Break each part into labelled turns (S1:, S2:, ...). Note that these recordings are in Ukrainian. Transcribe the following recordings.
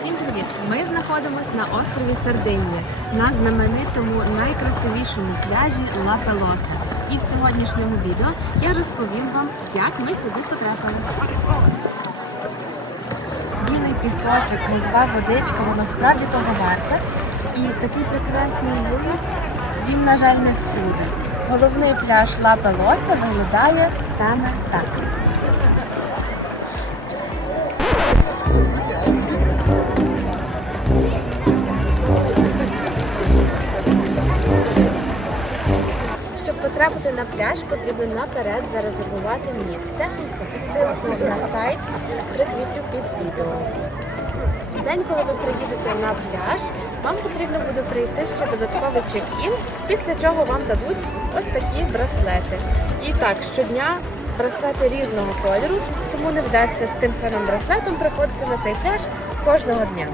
S1: Всім привіт! Ми знаходимося на острові Сардинія на знаменитому найкрасивішому пляжі Ла Пелоса. І в сьогоднішньому відео я розповім вам, як ми сюди потрапили. Білий пісочок, мідва водичка, воно справді того варте. І такий прекрасний вид, він, на жаль, не всюди. Головний пляж Ла Пелоса виглядає саме так. Потрапити на пляж, потрібно наперед зарезервувати місце. Ссылку на сайт прикріплю під відео. День, коли ви приїдете на пляж, вам потрібно буде прийти ще додатковий чек-ін, після чого вам дадуть ось такі браслети. І так, щодня браслети різного кольору, тому не вдасться з тим самим браслетом приходити на цей пляж кожного дня.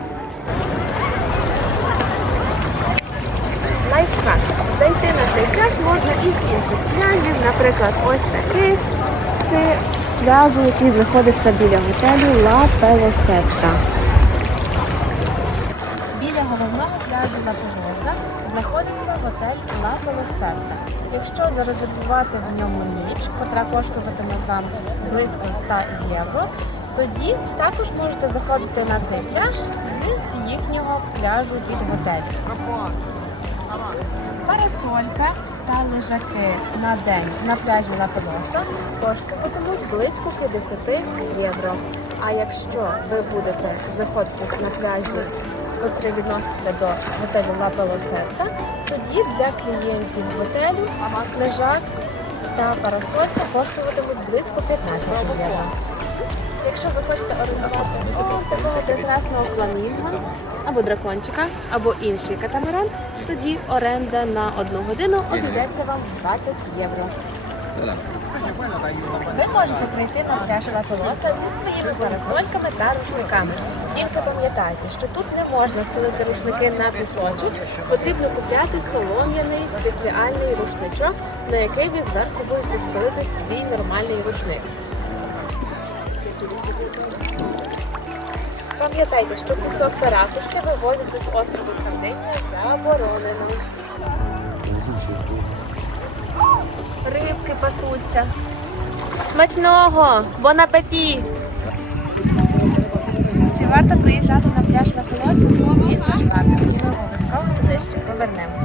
S1: Можна із інших пляжів, наприклад, ось таких, чи пляжу, який знаходиться біля готелю Ла Пелосетта. Біля головного пляжу Ла Пелоса знаходиться готель Ла Пелосетта. Якщо зарезервувати в ньому ніч, котра коштуватиме вам близько 100 євро, тоді також можете заходити на цей пляж з їхнього пляжу від готелю. Парасолька та лежаки на день на пляжі на Пелоса коштуватимуть близько 50 євро. А якщо ви будете знаходитись на пляжі, котрий відноситься до готелю Ла Пелосетта, тоді для клієнтів готелю лежак та парасолька коштуватимуть близько 15 євро. Якщо захочете орендувати такого прекрасного фламінго або дракончика, або інший катамаран, тоді оренда на одну годину обійдеться вам 20 євро. Ви можете прийти на пляж Ла зі своїми парасольками та рушниками. Тільки пам'ятайте, що тут не можна стелити рушники на пісочок, потрібно купляти солом'яний спеціальний рушничок, на який ви зверху будете стелити свій нормальний рушник. Пам'ятайте, що пісок та ракушки вивозити з острову Сардинія заборонено. Рибки пасуться. Смачного! Бон апеті! Чи варто приїжджати на пляж на полосу? Звісно ж варто. І ми обов'язково сюди ще повернемось.